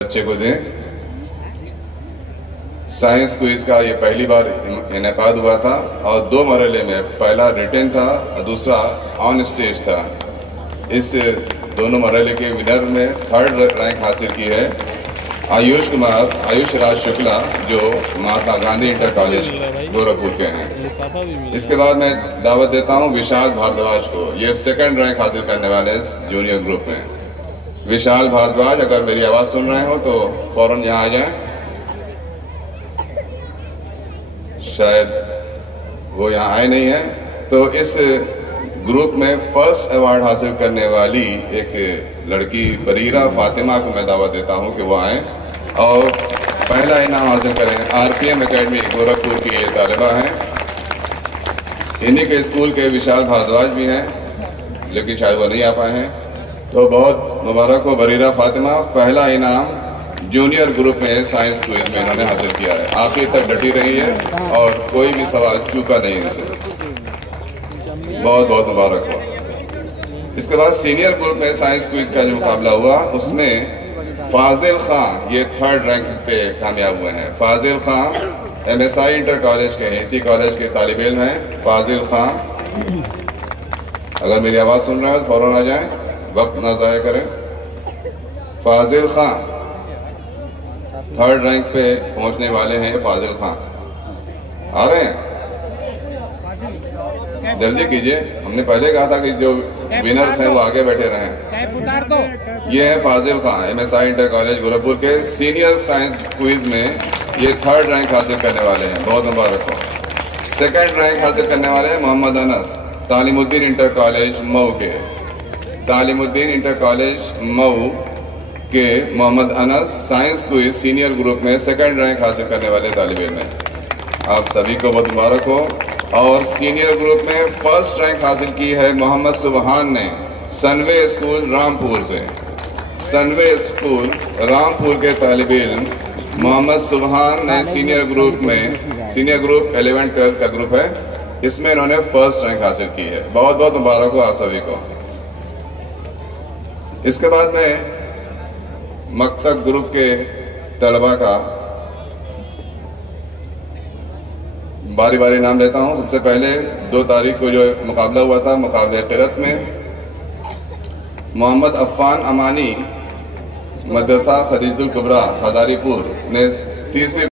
बच्चे को दें। साइंस क्विज का ये पहली बार इनेकाद हुआ था और दो मरहले में, पहला रिटन था और दूसरा ऑन स्टेज था। इस दोनों मरहले के विनर में थर्ड रैंक हासिल की है आयुष राज शुक्ला, जो महात्मा गांधी इंटर कॉलेज गोरखपुर के हैं। इसके बाद मैं दावत देता हूं विशाल भारद्वाज को। ये सेकंड रैंक हासिल करने वाले जूनियर ग्रुप में। विशाल भारद्वाज, अगर मेरी आवाज़ सुन रहे हो तो फौरन यहाँ आ जाएं। शायद वो यहाँ आए नहीं है, तो इस ग्रुप में फर्स्ट अवार्ड हासिल करने वाली एक लड़की बरीरा फातिमा को मैं दावत देता हूँ कि वो आए और पहला इनाम हासिल करें। RPM एकेडमी गोरखपुर की ये तालिबा हैं। इन्हीं के स्कूल के विशाल भारद्वाज भी हैं, लेकिन शायद वो नहीं आ पाए हैं। तो बहुत मुबारक हो बरीरा फातिमा, पहला इनाम जूनियर ग्रुप में साइंस क्विज में इन्होंने हासिल किया है। आखिर तक डटी रही है और कोई भी सवाल चूका नहीं इनसे। बहुत बहुत मुबारक हो। इसके बाद सीनियर ग्रुप में साइंस क्विज का जो मुकाबला हुआ उसमें फाजिल खां ये थर्ड रैंक पे कामयाब हुए हैं। फाजिल खां MSI इंटर कॉलेज के हैं, इसी कॉलेज के तालिब इल्म हैं फाजिल खां। अगर मेरी आवाज़ सुन रहे हैं तो फौरन आ जाएं, वक्त ना ज़ाया करें। फाजिल खां थर्ड रैंक पे पहुंचने वाले हैं। फाजिल खां आ रहे हैं, जल्दी कीजिए। हमने पहले कहा था कि जो विनर्स हैं वो आगे बैठे रहें। ये है फाजिल खां, MSI इंटर कॉलेज गोरखपुर के सीनियर साइंस क्विज में ये थर्ड रैंक हासिल करने वाले हैं। बहुत मुबारक हो। सेकंड रैंक हासिल करने वाले हैं मोहम्मद अनस, तालिमुद्दीन इंटर कॉलेज मऊ के। तालिमुद्दीन इंटर कॉलेज मऊ के Mohammad Anas science quiz senior group में सेकंड रैंक हासिल करने वाले तालिब इल्म हैं। आप सभी को बहुत मुबारक हो। और सीनियर ग्रुप में फर्स्ट रैंक हासिल की है मोहम्मद सुबहान ने, सनवे स्कूल रामपुर से। सनवे स्कूल रामपुर के तालिब इल्म मोहम्मद सुबहान ने सीनियर ग्रुप 11-12 का ग्रुप है, इसमें इन्होंने फर्स्ट रैंक हासिल की है। बहुत बहुत मुबारक हो आप सभी को। इसके बाद में मकतब ग्रुप के तलबा का बारी बारी नाम लेता हूं। सबसे पहले 2 तारीख को जो मुकाबला हुआ था, मुकाबले क़िरत में मोहम्मद अफ़ान अमानी मदरसा खदीजुल कुबरा हज़ारीपुर ने तीसरी